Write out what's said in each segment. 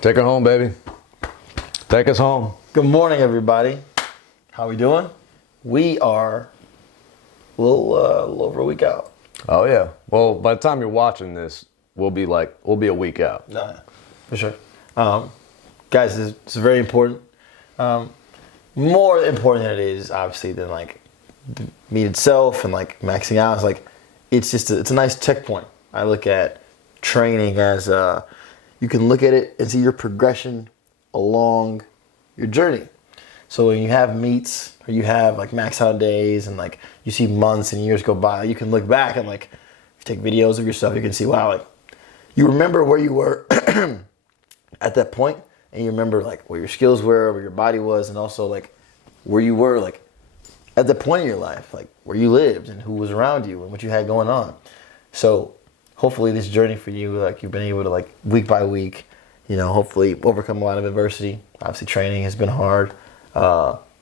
Take her home, baby. Take us home. Good morning, everybody. How we doing? We are a little over a week out. Oh yeah. Well, by the time you're watching this, we'll be a week out. No, for sure. Guys, it's very important. More important than it is, obviously, than like the meet itself and like maxing out. It's like it's a nice checkpoint. I look at training as you can look at it and see your progression along your journey. So when you have meets or you have like max out days and like you see months and years go by, you can look back and like if you take videos of yourself, you can see, wow, like you remember where you were at that point, and you remember like where your skills were, where your body was, and also like where you were like at the point in your life, like where you lived and who was around you and what you had going on. So hopefully this journey for you, like you've been able to like week by week, hopefully overcome a lot of adversity. Obviously training has been hard.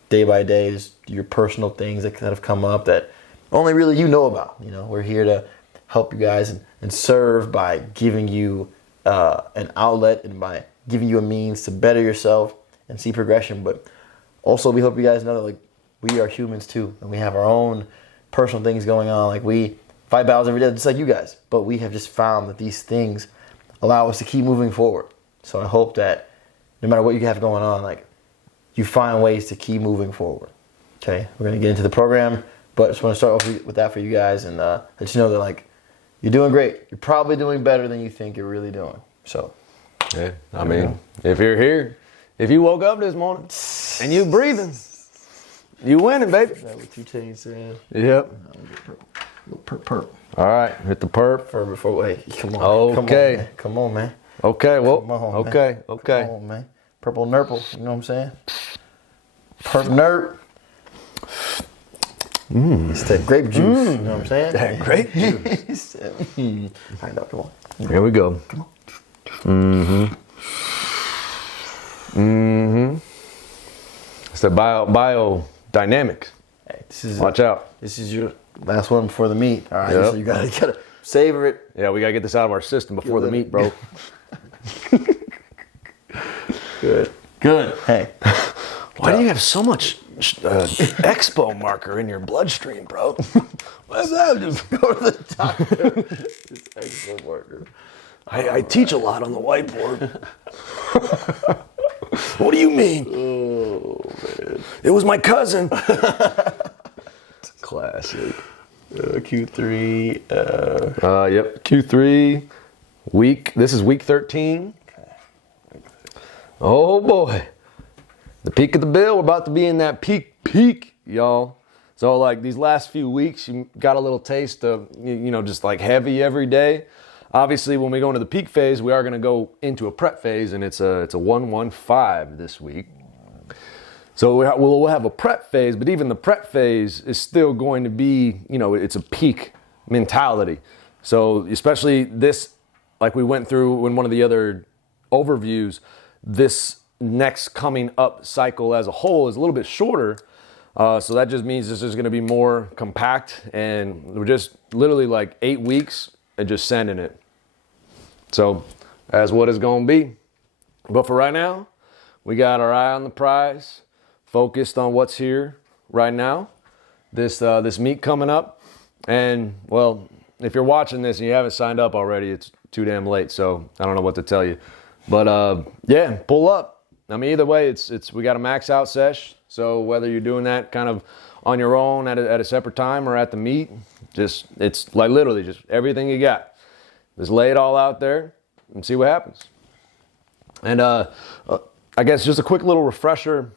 Day by day, there's your personal things that have come up that only really you know about. We're here to help you guys and serve by giving you an outlet and by giving you a means to better yourself and see progression. But also we hope you guys know that like we are humans too, and we have our own personal things going on. Like we fight battles every day, just like you guys. But we have just found that these things allow us to keep moving forward. So I hope that no matter what you have going on, like you find ways to keep moving forward. Okay, we're gonna get into the program, but I just want to start off with that for you guys and let you know that like you're doing great. You're probably doing better than you think you're really doing. So, yeah, I mean, if you're here, if you woke up this morning and you breathing, you winning, baby. W13 said. Yep. Perp. All right, hit the perp. Wait, come on. Okay. Come on, man. Okay, well, Come on, okay. Come on, man. Purple nurple, you know what I'm saying? Perp nerd. It's that grape juice, you know what I'm saying? That grape juice. All right, now, come on. Here we go. Come on. It's the biodynamics. Hey, watch out. This is your last one before the meet. All right, Yep. so you gotta savor it. Yeah, we gotta get this out of our system before the meet, bro. Good. Hey. Why do you have so much expo marker in your bloodstream, bro? What's that? Just Go to the doctor. This extra marker. I teach a lot on the whiteboard. What do you mean? Oh, man. It was my cousin. Classic. Q3. Yep. Q3. This is week 13. Oh boy. The peak of the bill. We're about to be in that peak, y'all. So like these last few weeks, you got a little taste of, just like heavy every day. Obviously, when we go into the peak phase, we are going to go into a prep phase, and it's a 115 this week. So we'll have a prep phase, but even the prep phase is still going to be, it's a peak mentality. So especially this, like we went through in one of the other overviews, this next coming up cycle as a whole is a little bit shorter. So that just means this is going to be more compact, and we're just literally like 8 weeks and just sending it. So that's what it's going to be. But for right now, we got our eye on the prize, focused on what's here right now, this meet coming up. And well, if you're watching this and you haven't signed up already, it's too damn late. So I don't know what to tell you. But yeah, pull up. I mean, either way, we got a max out sesh. So whether you're doing that kind of on your own at a separate time or at the meet, it's like literally just everything you got. Just lay it all out there and see what happens. And I guess just a quick little refresher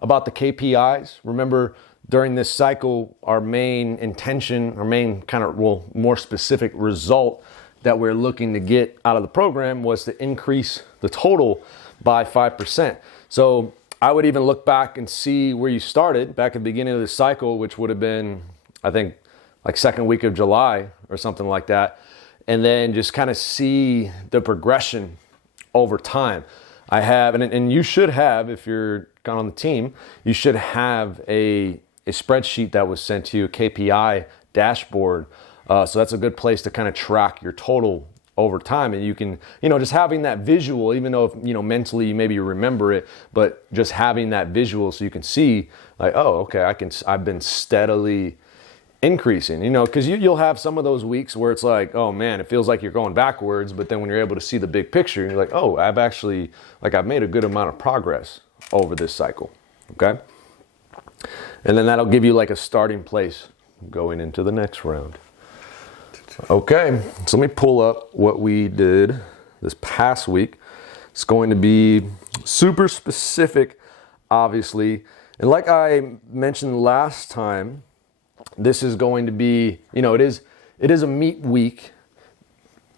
about the KPIs. Remember, during this cycle, our main intention, our main kind of more specific result that we're looking to get out of the program was to increase the total by 5%. So I would even look back and see where you started back at the beginning of the cycle, which would have been, I think, like second week of July or something like that. And then just kind of see the progression over time. I have, and you should have, if you're kind of on the team, you should have a spreadsheet that was sent to you, a KPI dashboard. So that's a good place to kind of track your total over time. And you can, just having that visual, even though, mentally maybe you remember it, but just having that visual so you can see like, oh, okay, I've been steadily increasing, because you'll have some of those weeks where it's like, oh man, it feels like you're going backwards, but then when you're able to see the big picture, you're like, oh, I've made a good amount of progress over this cycle, okay? And then that'll give you like a starting place going into the next round. Okay, so let me pull up what we did this past week. It's going to be super specific, obviously, and like I mentioned last time, this is going to be, it is a meet week,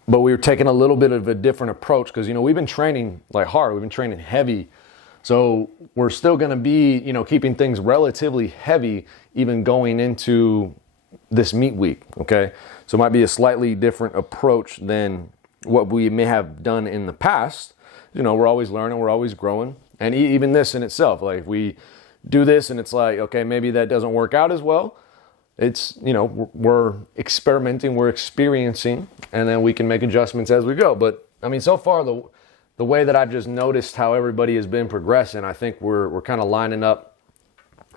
but we were taking a little bit of a different approach because, we've been training like hard. We've been training heavy. So we're still going to be, keeping things relatively heavy, even going into this meet week. Okay. So it might be a slightly different approach than what we may have done in the past. We're always learning, we're always growing. And even this in itself, like if we do this and it's like, okay, maybe that doesn't work out as well. It's, we're experimenting, we're experiencing, and then we can make adjustments as we go. But I mean, so far the way that I've just noticed how everybody has been progressing, I think we're kind of lining up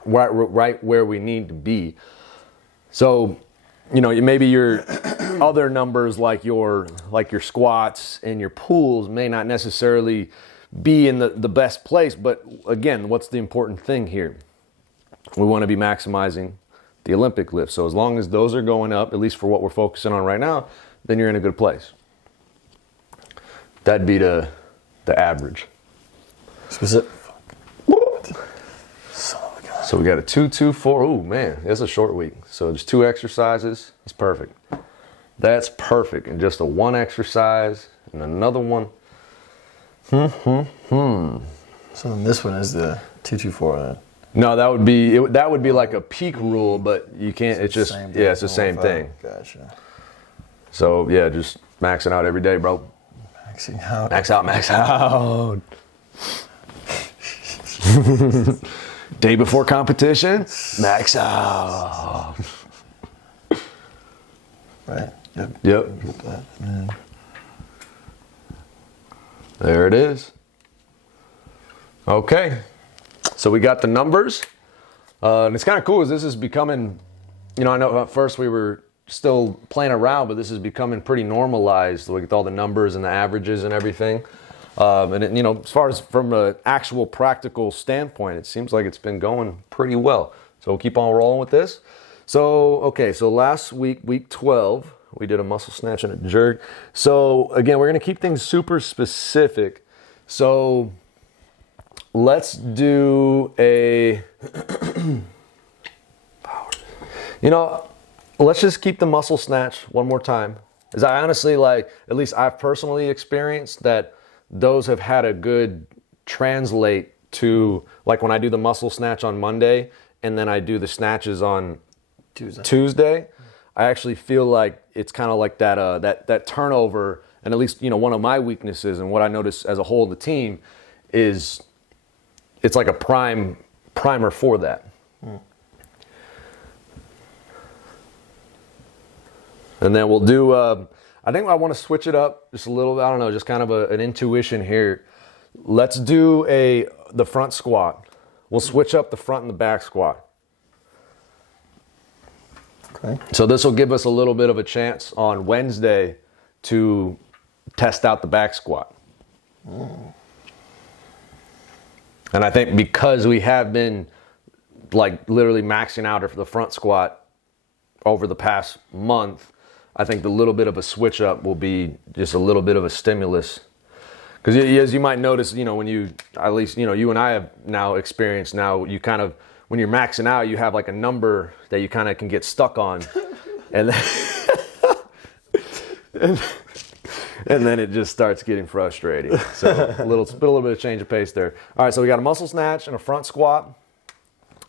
right where we need to be. So, maybe your other numbers like your squats and your pulls may not necessarily be in the best place. But again, what's the important thing here? We want to be maximizing the Olympic lift. So as long as those are going up, at least for what we're focusing on right now, then you're in a good place. That'd be the average. Specific. So we got a 2, 2, 4. Oh man, it's a short week. So just 2 exercises. It's perfect. That's perfect. And just a 1 exercise and another one. So then this one is the 2, 2, 4 then. No, that would be like a peak rule, but you can't. It's just it's the same thing. Gotcha. So yeah, just maxing out every day, bro. Maxing out. Max out. Max out. Day before competition, max out. Right. Yep. There it is. Okay. So we got the numbers, and it's kind of cool because this is becoming, I know at first we were still playing around, but this is becoming pretty normalized with all the numbers and the averages and everything. And it, as far as from an actual practical standpoint, it seems like it's been going pretty well. So we'll keep on rolling with this. So, okay, so last week, week 12, we did a muscle snatch and a jerk. So again, we're going to keep things super specific. So let's do let's just keep the muscle snatch one more time. As I honestly, at least I've personally experienced that those have had a good translate to, like when I do the muscle snatch on Monday and then I do the snatches on Tuesday, I actually feel like it's kind of like that turnover. And at least, one of my weaknesses and what I notice as a whole of the team is it's like a primer for that. And then we'll do, I think I want to switch it up just a little, I don't know, just kind of an intuition here. Let's do the front squat. We'll switch up the front and the back squat. Okay. So this will give us a little bit of a chance on Wednesday to test out the back squat. And I think because we have been literally maxing out for the front squat over the past month, I think the little bit of a switch up will be just a little bit of a stimulus. Because as you might notice, when you, at least, you and I have now experienced you kind of, when you're maxing out, you have like a number that you kind of can get stuck on. And then, and then it just starts getting frustrating. So a little bit of change of pace there. All right, so we got a muscle snatch and a front squat.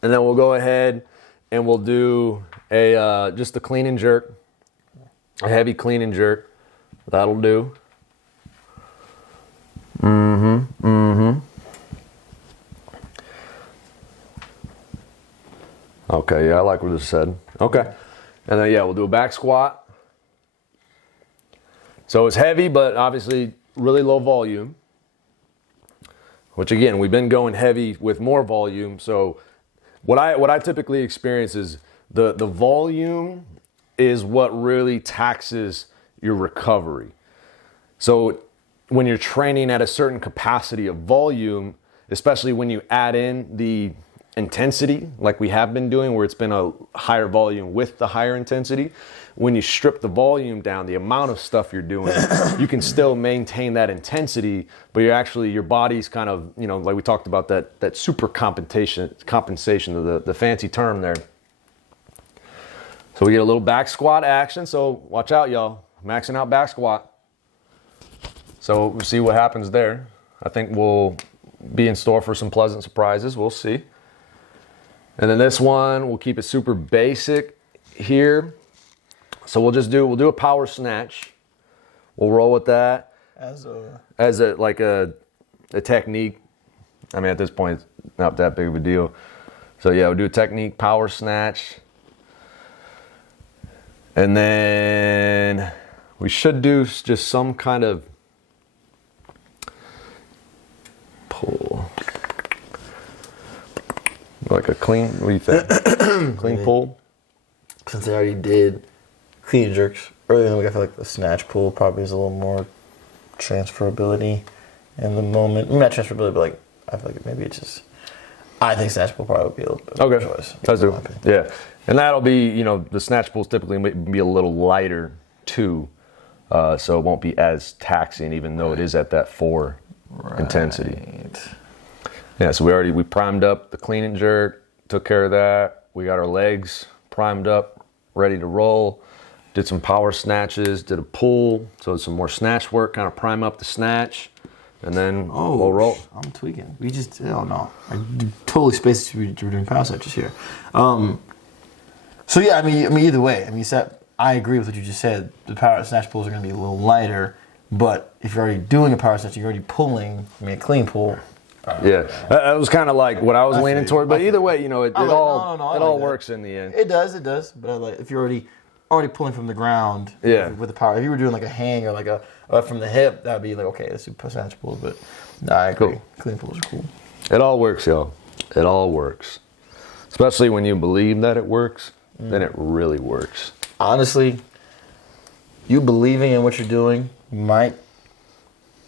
And then we'll go ahead and we'll do just a clean and jerk. A heavy clean and jerk. That'll do. Okay, yeah, I like what this said. Okay. And then, we'll do a back squat. So it's heavy, but obviously really low volume. Which again, we've been going heavy with more volume. So what I typically experience is the volume is what really taxes your recovery. So when you're training at a certain capacity of volume, especially when you add in the intensity like we have been doing, where it's been a higher volume with the higher intensity, when you strip the volume down, the amount of stuff you're doing, you can still maintain that intensity, but your body's kind of, like we talked about, that super compensation, the fancy term there. So we get a little back squat action. So watch out, y'all. Maxing out back squat. So we'll see what happens there. I think we'll be in store for some pleasant surprises. We'll see. And then this one, we'll keep it super basic here. So we'll do a power snatch. We'll roll with that as a technique. I mean, at this point, it's not that big of a deal. So yeah, we'll do a technique power snatch. And then we should do just some kind of pull. Like a clean, what do you think? Clean pull? Since I already did clean and jerks earlier in the week, I feel like the snatch pull probably is a little more transferability in the moment. Not transferability, but like, I feel like maybe it's just, I think snatch pull probably would be a little bit of a choice. Let's do it. Yeah. And that'll be, the snatch pulls typically be a little lighter too. So it won't be as taxing, even though it is at that 4 intensity. Yeah, so we primed up the clean and jerk, took care of that. We got our legs primed up, ready to roll. Did some power snatches, did a pull, so some more snatch work, kind of prime up the snatch, and then we'll roll. I'm tweaking. We just, no. I totally spaced you were doing power snatches here. So yeah, I mean, either way, I agree with what you just said. The power snatch pulls are going to be a little lighter, but if you're already doing a power snatch, you're already pulling, a clean pull. Yeah, that was kind of like what I was leaning toward. But either way, it all works in the end. It does. But if you're already pulling from the ground, with the power. If you were doing like a hang or like a from the hip, that'd be like, okay, let's do snatch pulls. But I agree. Cool. Clean pulls are cool. It all works, y'all. It all works. Especially when you believe that it works, then it really works. Honestly, you believing in what you're doing might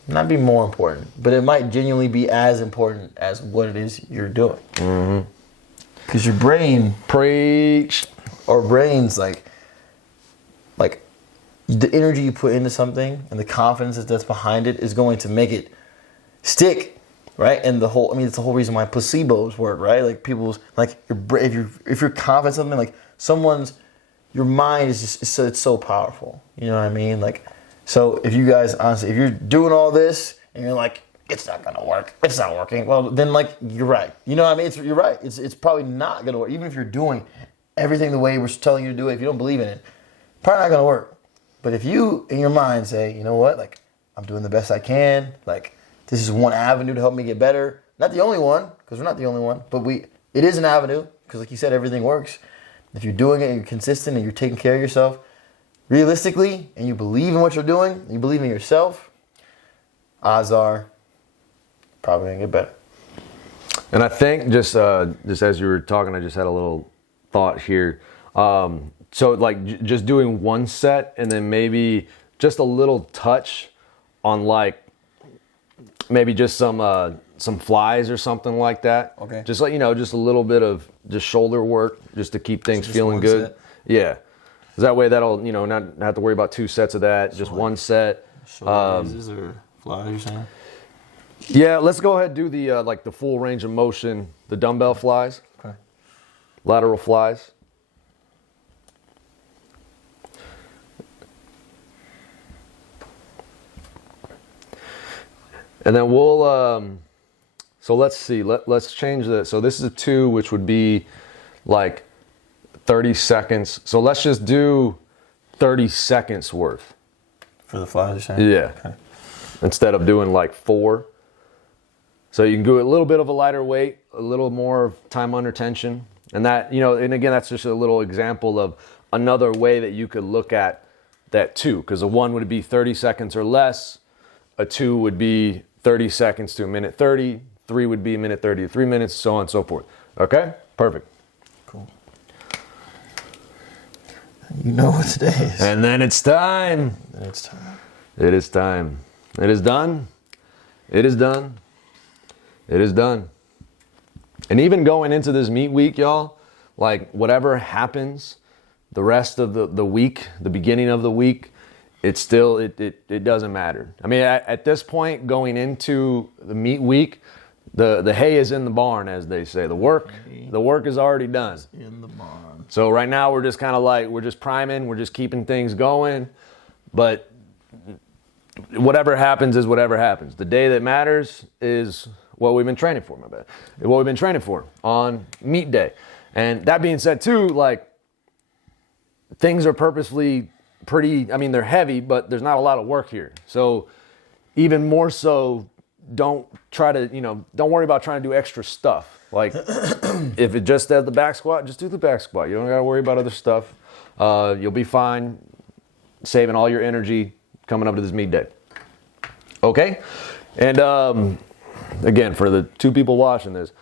not be more important, but it might genuinely be as important as what it is you're doing. Because your brain, or brains, like the energy you put into something and the confidence that's behind it is going to make it stick, right? And it's the whole reason why placebos work, right? Like people's, like if you're confident in something, like your mind is just, it's so powerful. You know what I mean? Like, so if you guys, honestly, if you're doing all this and you're like, it's not gonna work, it's not working, well, then you're right. You know what I mean? You're right. It's probably not gonna work. Even if you're doing everything the way we're telling you to do it, if you don't believe in it, probably not gonna work. But if you, in your mind, say, you know what, I'm doing the best I can, this is one avenue to help me get better. Not the only one, because we're not the only one, but it is an avenue, because like you said, everything works. If you're doing it and you're consistent and you're taking care of yourself, realistically, and you believe in what you're doing, and you believe in yourself, odds are probably gonna get better. And I think just as you were talking, I just had a little thought here. So just doing one set and then maybe just a little touch on maybe just some flies or something like that. Okay. Just just a little bit of just shoulder work just to keep things feeling good. Set? Yeah. That way that'll, not have to worry about 2 sets of that, just one set. Shoulder raises or flies, you're saying? Yeah, let's go ahead and do the full range of motion, the dumbbell flies. Okay. Lateral flies. And then we'll, so let's see, let's change that. So this is a 2, which would be 30 seconds. So let's just do 30 seconds worth. For the flies, you're saying? Yeah. Okay. Instead of doing 4. So you can do a little bit of a lighter weight, a little more time under tension. And that, and again, that's just a little example of another way that you could look at that 2, because a 1 would be 30 seconds or less. A 2 would be 30 seconds to a minute 30. 3 would be a minute 30 to 3 minutes, so on and so forth. Okay? Perfect. Cool. You know what today is. And then it's time. It's time. It is time. It is done. It is done. It is done. And even going into this meet week, y'all, like whatever happens the rest of the week, the beginning of the week, it's still, it doesn't matter. I mean, at this point, going into the meet week, the hay is in the barn, as they say. The work is already done. In the barn. So right now we're just kind of like, we're just priming, we're just keeping things going. But whatever happens is whatever happens. The day that matters is what we've been training for, my bad. What we've been training for on meet day. And that being said too, like, things are purposefully pretty, I mean, they're heavy, but there's not a lot of work here. So even more so, don't worry about trying to do extra stuff. Like if it just does the back squat, just do the back squat. You don't got to worry about other stuff. You'll be fine saving all your energy coming up to this meet day. Okay? And again, for the 2 people watching this,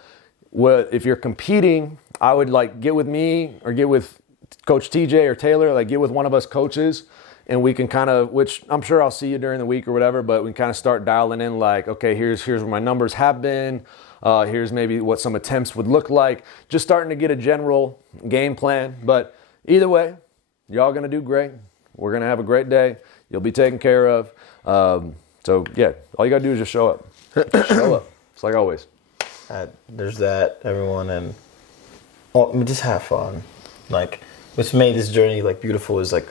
if you're competing, I would like get with me or get with Coach TJ or Taylor, like get with one of us coaches, and we can kind of, which I'm sure I'll see you during the week or whatever, but we can kind of start dialing in like, okay, here's where my numbers have been. Here's maybe what some attempts would look like. Just starting to get a general game plan. But either way, y'all going to do great. We're going to have a great day. You'll be taken care of. So yeah, all you got to do is just show up. Show up. It's like always. There's that, everyone, and just have fun. Like, what's made this journey like beautiful is like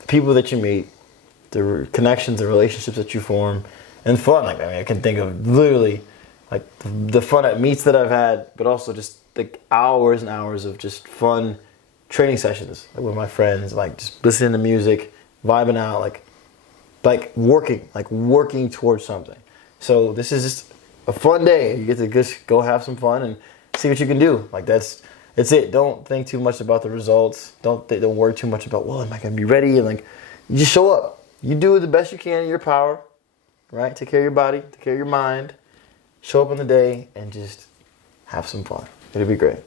the people that you meet, the connections, the relationships that you form, and fun. Like, I mean, I can think of literally like the fun at meets that I've had, but also just like hours and hours of just fun training sessions like with my friends, like just listening to music, vibing out, like working towards something. So this is just a fun day. You get to just go have some fun and see what you can do. Like it's it. Don't think too much about the results. Don't worry too much about, well, am I gonna be ready? And like, you just show up. You do the best you can in your power, right? Take care of your body, take care of your mind. Show up on the day and just have some fun. It'll be great.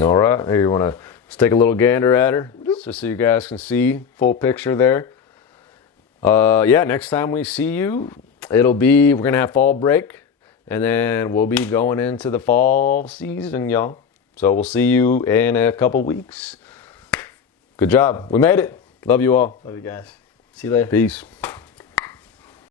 All right. Here, you want to just take a little gander at her, just so you guys can see full picture there. Yeah, next time we see you, we're going to have fall break, and then we'll be going into the fall season, y'all. So we'll see you in a couple weeks. Good job. We made it. Love you all. Love you guys. See you later. Peace.